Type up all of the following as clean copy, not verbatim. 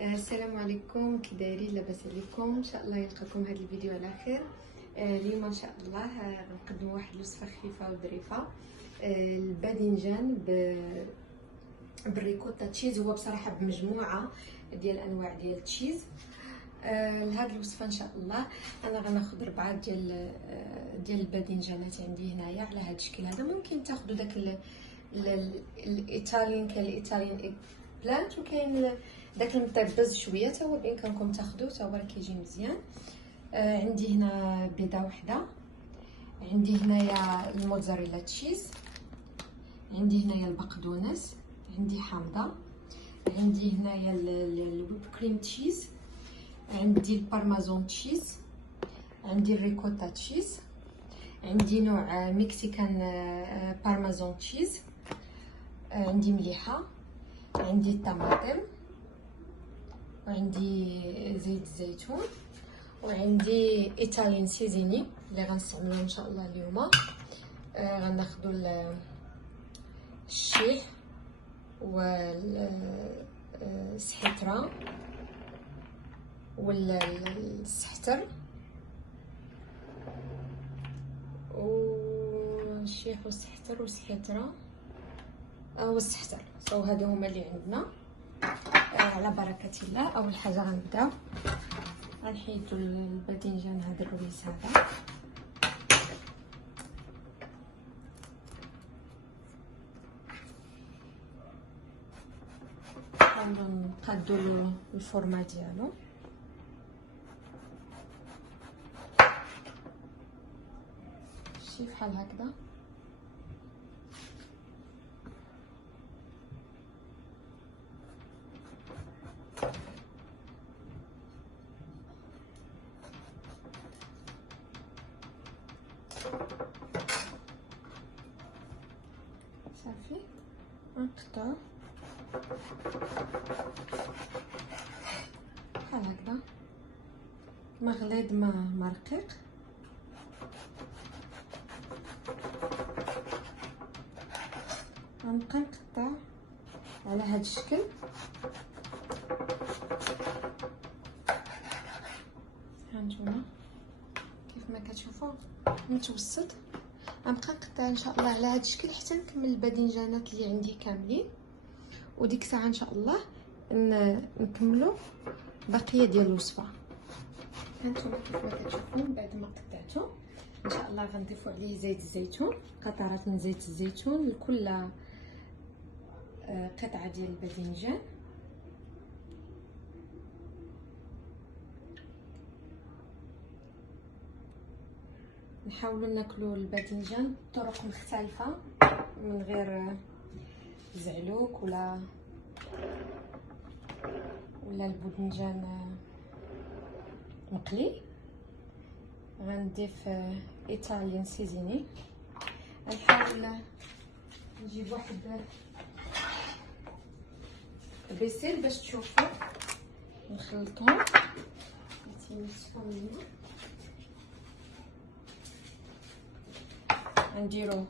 السلام عليكم، كي دايرين؟ لاباس عليكم؟ ان شاء الله يلقاكم هذا الفيديو على خير. اليوم ان شاء الله غنقدم واحد الوصفه خفيفه وظريفه. الباذنجان بالريكوتا تشيز. هو بصراحه بمجموعه ديال انواع ديال التشيز. لهاد الوصفه ان شاء الله انا غناخذ 4 ديال الباذنجانات عندي هنايا على هذا الشكل هذا. ممكن تاخذوا داك الايطاليان، كاين الايطاليان ايغ بلانت، وكاين داك المطبز شويه تا هو بامكانكم تاخذوه، تا هو راه كيجي مزيان. عندي هنا بيضه واحده، عندي هنايا الموتزاريلا تشيز، عندي هنايا البقدونس، عندي حامضه، عندي هنايا الويب كريم تشيز، عندي البارميزان تشيز، عندي الريكوتا تشيز، عندي نوع مكسيكان بارميزان تشيز، عندي مليحه، عندي الطماطم، وعندي زيت الزيتون، وعندي ايطاليان سيزيني اللي غنستعملوه ان شاء الله اليوم. غناخذوا الشيح والسحترة والسحتر والشيح والسحتر والسحترة والسحتر. هادو هما اللي عندنا. على بركة الله. اول حاجه غنبداو غنحيدو الباذنجان هذا الرويس هذا، غنقادو الفورمه ديالو. شي بحال هكذا. صافي نقطعو بحال هكذا، ما غليظ ما رقيق. غنبقى نقطع على هذا الشكل. هانتوما كيف ما كتشوفوا متوسط. غنبقى نقطع ان شاء الله على هذا الشكل حتى نكمل الباذنجانات اللي عندي كاملين، وديك الساعه ان شاء الله نكملوا بقيه ديال الوصفه. هانتوما كيف ما كتشوفوا بعد ما قطعته ان شاء الله غنضيفوا عليه زيت الزيتون، قطرات من زيت الزيتون لكل قطعه ديال الباذنجان. نحاولوا ناكلوا الباذنجان بطرق مختلفه، من غير زعلوك ولا الباذنجان مقلي. غنضيف ايطاليان سيزيني. نحاول نجيب واحد بيسيل باش تشوفوا نخلطهم. غنديرو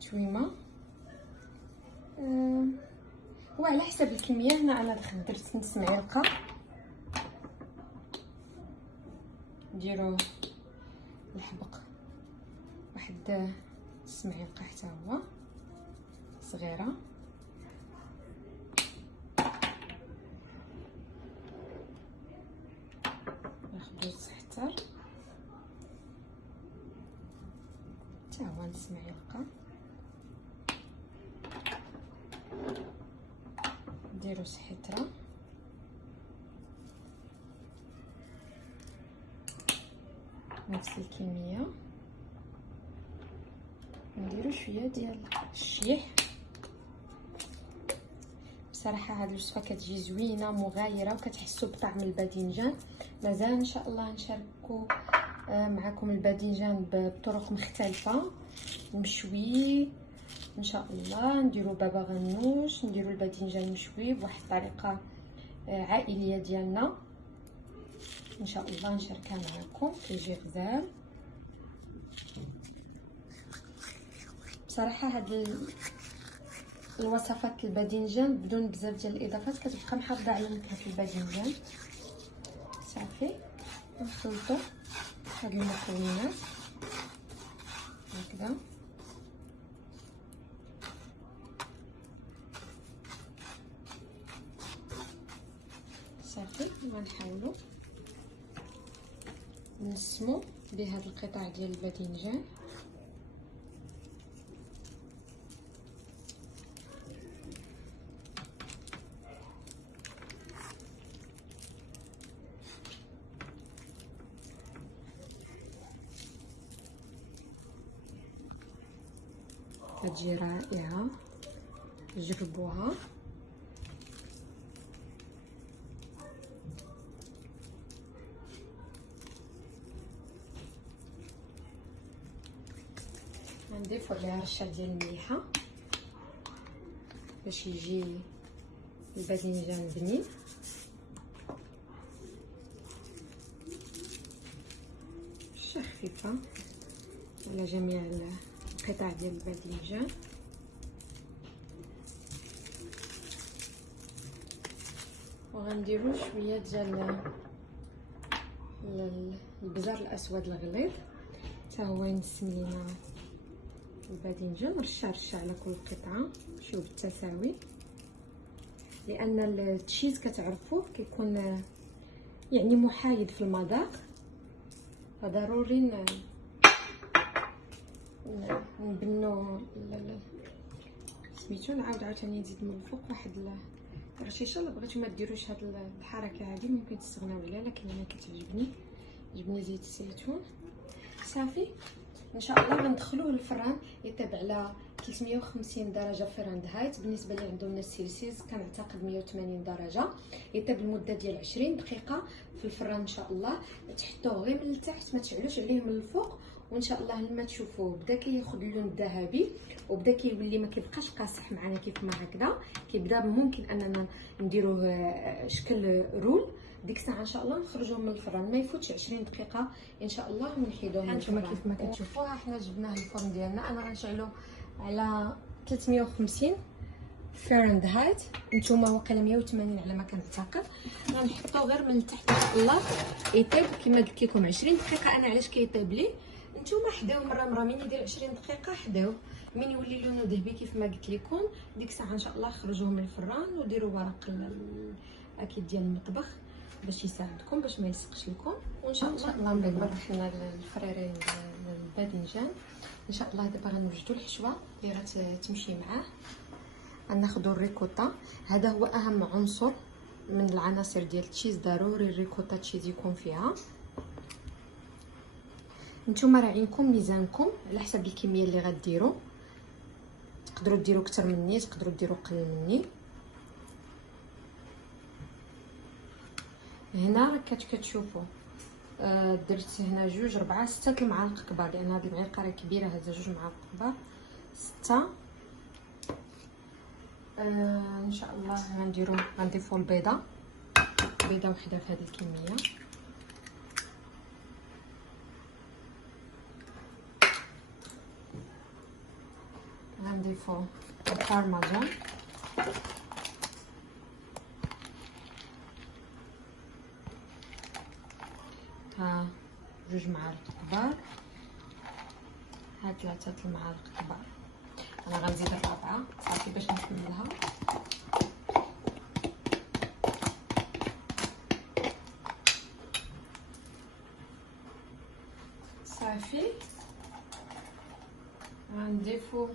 تويمه وعلى حسب الكميه. هنا انا درت نص معلقه. نديرو الحبق واحد نص معلقه حتى هو صغيره. ناخدو الزعتر حتى هو نص معلقه. نديرو السحترة نفس الكميه. نديرو شويه ديال الشيح. بصراحه هذه الوصفه كتجي زوينه مغايره وكتحسوا بطعم الباذنجان. مازال ان شاء الله نشاركوا معكم الباذنجان بطرق مختلفه، مشوي ان شاء الله. نديرو بابا غنوش، نديرو الباذنجان مشوي بواحد الطريقه عائليه ديالنا ان شاء الله نشاركها معكم. كيجي غزال بصراحه. هاد الوصفات الباذنجان بدون بزاف ديال الاضافات، كتبقى محافظه على نكهه الباذنجان. صافي نخلطوا هاد المكونات هكذا. صافي غنحاولوا نسمو بهاد القطع ديال الباذنجان. كتجي رائعه، جربوها. غنضيفو عليها رشه ديال المليحه باش يجي الباذنجان بنين. رشه خفيفه على جميع القطع ديال الباذنجان. وغنديرو شويه ديال البزار الاسود الغليظ حتى هو ينسم لينا الباذنجان، رشه على كل قطعه، شوف بالتساوي، لان التشيز كتعرفوه كيكون يعني محايد في المذاق، فضروري نبنو سميتو. نعاود عاوتاني نزيد من الفوق واحد الرشيشه. الا بغيتو ما ديروش هاد الحركه هادي ممكن تستغناو عليها، لكن انا كتعجبني زيت الزيتون. صافي ان شاء الله غندخلوه للفران يطيب على 350 درجه فahrenheit. بالنسبه اللي عندهم السيلسيوس كنعتقد 180 درجه. يطيب لمده ديال 20 دقيقه في الفران ان شاء الله. تحطوه غير من التحت، ما تشعلوش عليه من الفوق، وان شاء الله لما تشوفوه بدا كياخذ اللون الذهبي وبدا كيولي ما كيبقاش قاصح معنا كيف ما هكذا، كيبدا ممكن اننا نديروه شكل رول. ديك الساعه ان شاء الله نخرجوه من الفران ما يفوتش 20 دقيقه ان شاء الله ونحيدوه من الفران. كيف ما كتشوفوها حنا جبناه الفرن ديالنا. انا غنشعلو على 350 فahrenheit، نتوما واقيلا 180 على ما كنعتقد. غنحطو غير من التحت ان شاء الله يطيب كما قلت لكم 20 دقيقه. انا علاش كيطيب لي؟ نتوما حداو مره من يدير 20 دقيقه حداو، من يولي لونه ذهبي كيف ما قلت لكم ديك الساعه ان شاء الله خرجوه من الفران وديروا ورق اكيد ديال المطبخ باش يساعدكم باش ما يلصقش لكم. وان شاء الله من بعد ما رحنا الفريرين ديال الباذنجان ان شاء الله دابا غنوجدوا الحشوه اللي غتمشي معاه. غناخذوا الريكوتا، هذا هو اهم عنصر من العناصر ديال التشيز، ضروري الريكوتا تشيز يكون فيها. نتوما راعينكم ميزانكم على حسب الكميه اللي غديروا، تقدروا ديروا اكثر مني تقدروا ديروا قليل مني. هنا راه كتشوفوا درت هنا 2 4 6 المعالق كبار، لان هذه المعلقه راه كبيره، هذا 2 معالق كبار 6. ان شاء الله غنضيفوا البيضه وحده في هذه الكميه. غنضيفوا البارميجان، ها 2 معالق كبار، ها 3 المعالق كبار. انا غنزيد الرابعه صافي باش نكملها. صافي غنضيفوا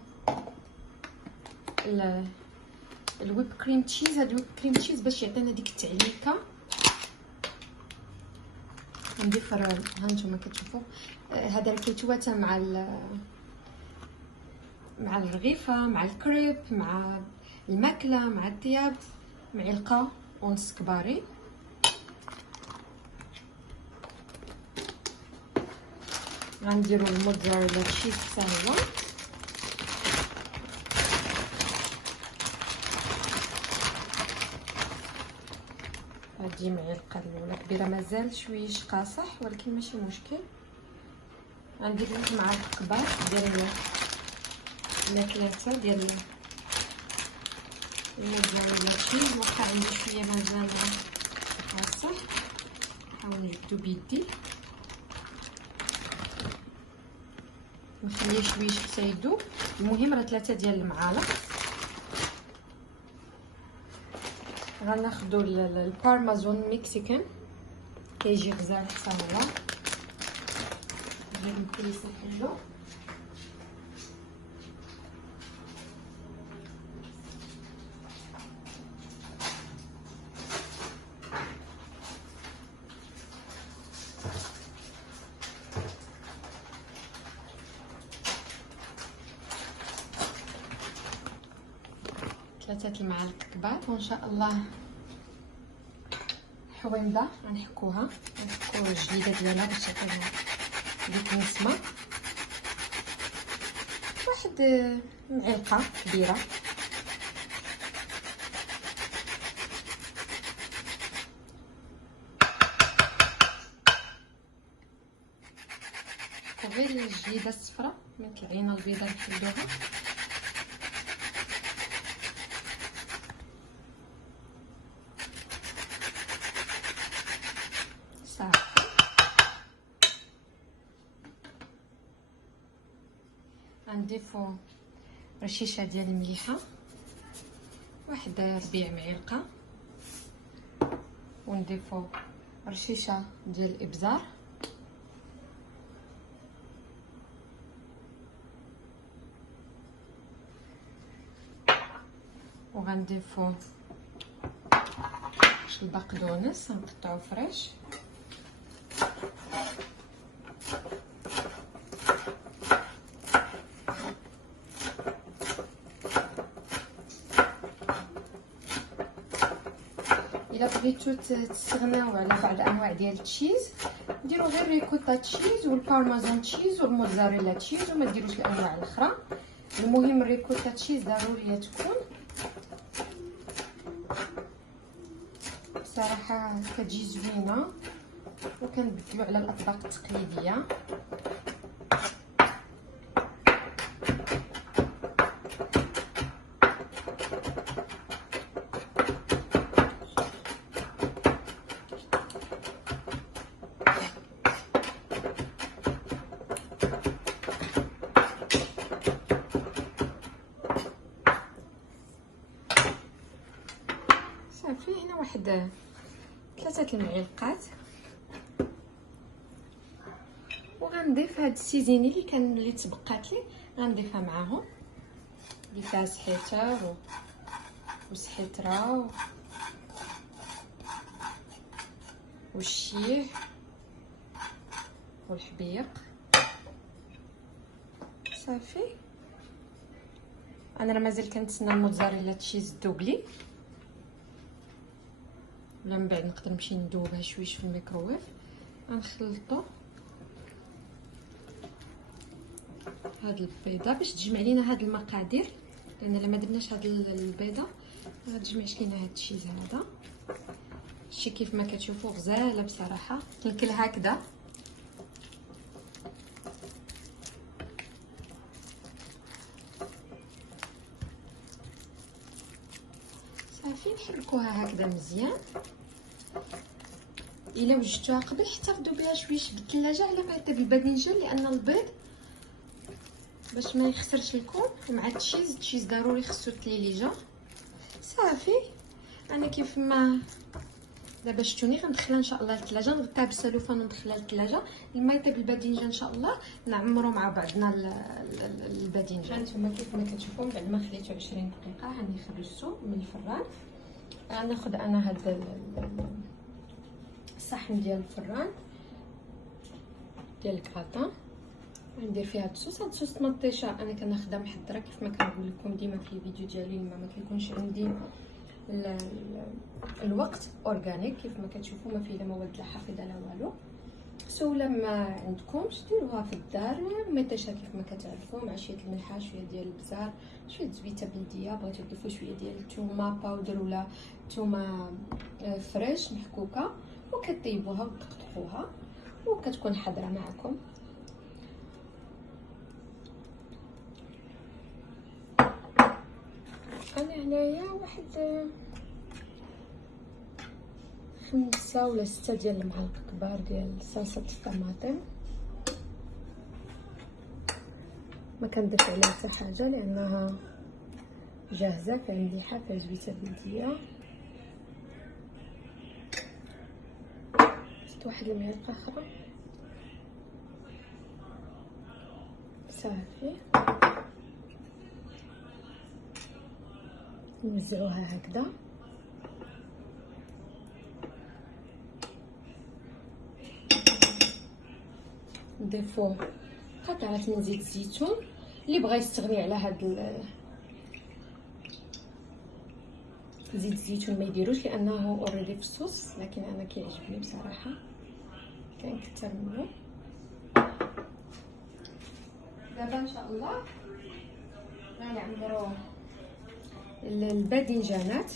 الويب كريم تشيز. هاد الويب كريم تشيز باش يعطينا ديك التعليكه. نضيف ها نتوما كتشوفوا هذا راه كيتواتى مع الرغيفه، مع الكريب، مع الماكله، مع الثياب. معلقه ونص كبارين. غنديروا الموتزاريلا تشيز حتى هو. هادي معلقه الاولى كبيره، مازال شويش قاصح ولكن ماشي مشكل. غندير 2 معالق كبار ديال الماكله ديال الموتزاريلا تشيز. واخا عندي شويه مازال خاصه نحاول نجبدو بيدي، نخليه شويش حتى يذوب. المهم راه 3 ديال المعالق. غناخدو البارميزان مكسيكان، كيجي غزال حتى هو. غير نكريس نحلو. ثلاثة المعالق كبار، وان شاء الله حويمضه غنحكوها الجليده ديالها باش تعطينا ديك النسمه. واحد معلقه كبيره. وغير الجليده الصفراء من العينه البيضاء نحلوها. غنضيفو رشيشه ديال المليحه، واحد 4 معالق، ونضيفو رشيشه ديال الابزار، وغنضيفو البقدونس نقطعو فريش، الا بغيتو تستغناو على بعض انواع ديال التشيز ديروا غير ريكوتا تشيز والبارميزان تشيز والموتزاريلا تشيز وما ديروش الانواع الاخرى. المهم الريكوتا تشيز ضروريه تكون، صراحه كتجي زوينه وكنبدلو على الاطباق التقليديه. صافي هنا واحد 3 المعالق، وغنضيف هاد السيزيني اللي تبقات لي غنضيفها معاهم، اللي فيها سحيتر وسحيتره والشيح والحبيق. صافي انا راه مازال كنتسنى الموتزاريلا تشيز دوبلي، ولا من بعد نقدر نمشي ندوبها شويش في الميكروويف. غنخلطو هاد البيضه باش تجمع لينا هاد المقادير، لان الا ما درناش هاد البيضه ما تجمعش لينا هاد الشيز هذا. شتي كيف ما كتشوفوا غزاله بصراحه، تنكل هكذا. صافي نحركوها هكذا مزيان. الا وجدتوها قبل احتفظوا بها شويش بالثلاجه على ما يطيب الباذنجان، لان البيض باش ما يخسرش لكم. ومع التشيز ضروري خصو التليليجه. صافي انا كيف ما دابا شفتوني غندخلها ان شاء الله للثلاجه، نغطيها بالسلوفان وندخلها للثلاجه لما يطيب الباذنجان ان شاء الله نعمروا مع بعضنا الباذنجان. نتوما كيف ما كتشوفوا بعد ما خليته 20 دقيقه هاني خرجته من الفران. غناخذ انا هذا الصحن ديال الفران ديال الكراتان، غندير فيها الصوص. هاد الصوص مطيشه انا كناخذها محضره كيف ما كنقول لكم ديما في الفيديو ديالي، لما ما كيكونش عندي الوقت اورغانيك كيف ما كتشوفوا، ما فيه لا مواد لا حافظه لا والو. سوله ما عندكمش ديروها في الدار مطيشه كيف ما كتعرفوا، مع شويه الملحه شويه ديال البزار شويه زبيته بلديه، بغيتو تضيفوا شويه ديال الثومه باودر ولا ثومه فريش محكوكه، وكطيبوها وتقطعوها وكتكون حاضره معكم. انا هنايا واحد 5 ولا 6 ديال المعالق كبار ديال صلصه الطماطم. ما كنضيف عليها حتى حاجه لانها جاهزه، فعندي حافه زويته بلديه. زدت واحد المعلقه اخرى صافي. نوزعوها هكذا. نضيفو قطعات من زيت الزيتون. اللي بغى يستغني على هاد زيت الزيتون ما يديروش لانه اوريدي في الصوص، لكن انا كيعجبني بصراحه كنكثر منه. دابا ان شاء الله غنعمرو الباذنجانات.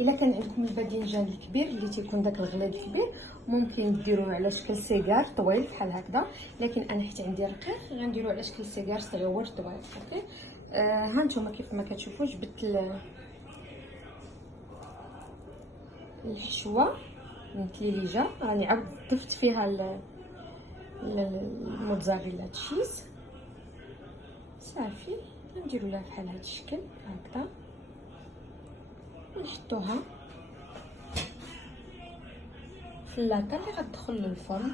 الا كان عندكم الباذنجان الكبير اللي تيكون داك الغليظ الكبير ممكن ديروه على شكل سيجار طويل بحال هكذا، لكن انا حيت عندي رقيق غنديروه على شكل سيجار صغيور طويل. اوكي ها نتوما كيف ما كتشوفوا جبت الحشوه من كليليجا، راني عاود ضفت فيها الموتزاريلا تشيز صافي. نديرو لها بحال هذا الشكل هكذا ونحطوها في اللاطه اللي غتدخل للفرن.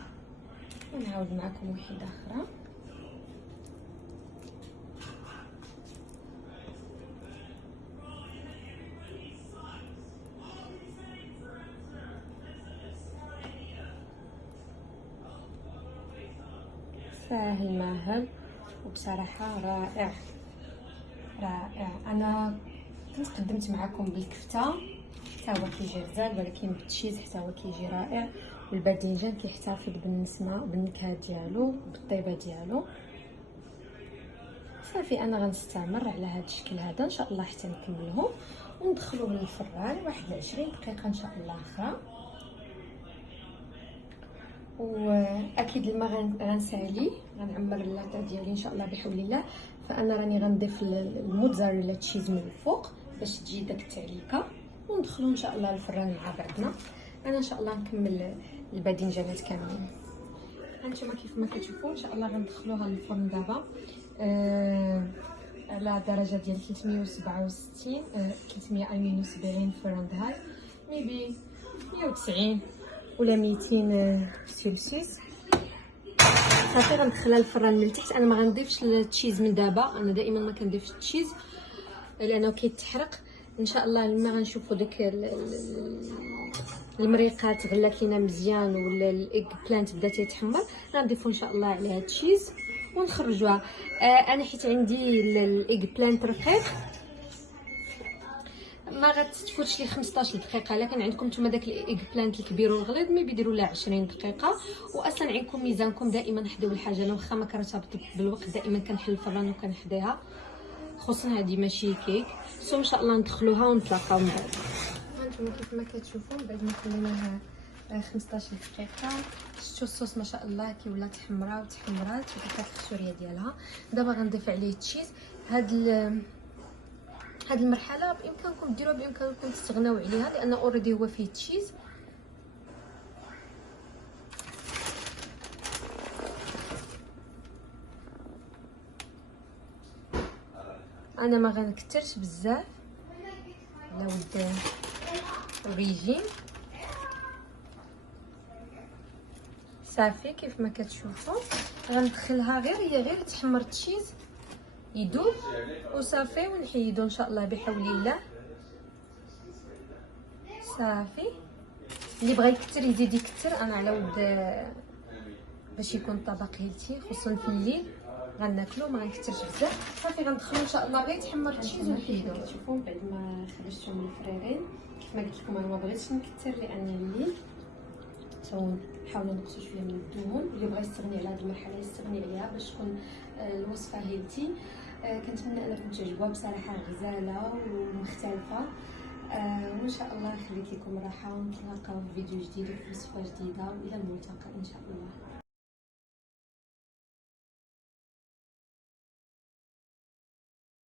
ونعاود معكم وحده اخرى. ساهل ماهل وبصراحه رائع رائع. انا كنت قدمت معكم بالكفته حتى هو كيجي غزال، ولكن بالتشيز حتى هو كيجي رائع. والباذنجان كيحتفظ بالنسمه بالنكهه ديالو بالطيبه ديالو. صافي انا غنستمر على هذا الشكل هذا ان شاء الله حتى نكملهم وندخلوه للفران واحد 20 دقيقه ان شاء الله اخرى. واكيد لما غنسالي غنعمر اللاطه ديالي ان شاء الله بحول الله. فانا راني غنضيف الموتزاريلا تشيز من الفوق باش تجي داك التعليكه، وندخلوا ان شاء الله الفران مع بعضنا. انا ان شاء الله نكمل الباذنجانات كاملين. هانتوما كيف ما كتشوفوا ان شاء الله غندخلوها للفرن دابا على درجه ديال 367 370 فرنهايت، ميبي 190 ولا 200 سلسيوس. صافي غندخلها الفران من التحت. انا ما غنضيفش التشيز من دابا، انا دائما ما كنضيفش التشيز لانه كيتحرق. ان شاء الله لما غنشوفوا داك المريقات غلات لينا مزيان ولا الايغ بلانت بدا تيتحمر غنضيفوا ان شاء الله عليها التشيز ونخرجوها. انا حيت عندي الايغ بلانت رقيق ما غتفوتش لي 15 دقيقه، لكن عندكم نتوما داك الايغ بلانت الكبير والغليظ ما بيديروا لها 20 دقيقه. واصلا عندكم ميزانكم دائما حداو الحاجه. انا واخا ما كنرتبط بالوقت دائما كنحل الفران وكنحديها، خصوصا هذه ماشي كيك. ان شاء الله ندخلوها ونتلاقاو من بعد. هانتوما كيف ما كتشوفوا بعد ما خليناها 15 دقيقه شفتوا الصوص ما شاء الله كي ولات حمراء وتحمرات وكتعطي السوريه ديالها. دابا غنضيف عليه التشيز. هاد المرحله بامكانكم ديروها، بامكانكم تستغناو عليها لان اوريدي هو فيه تشيز. انا ما غنكثرش بزاف على ود الريجيم. صافي كيف ما كتشوفوا غندخلها غير تحمر التشيز يذوب وصافي ونحيدو ان شاء الله بحول الله. صافي اللي بغى يكثر يزيد يكثر. انا على ود باش يكون طبق هيلتي خصوصا في الليل غناكلو ما غنكثرش بزاف. صافي غندخلو ان شاء الله غير يتحمر التشيز ونحيدو. شوفوا بعد ما خرجتهم من الفريرين كيف ما قلت لكم انا ما بغيتش نكثر لان الليل نحاولوا نقصوا شويه من الدهون. اللي بغى يستغني على هذه المرحله يستغني عليها باش تكون الوصفه هيلتي. كنتمنى انكم تعجبوها بصراحه غزاله ومختلفه. وان شاء الله خليت لكم راحه ونتلاقاو في فيديو جديد وفي وصفه جديده والى الملتقى ان شاء الله.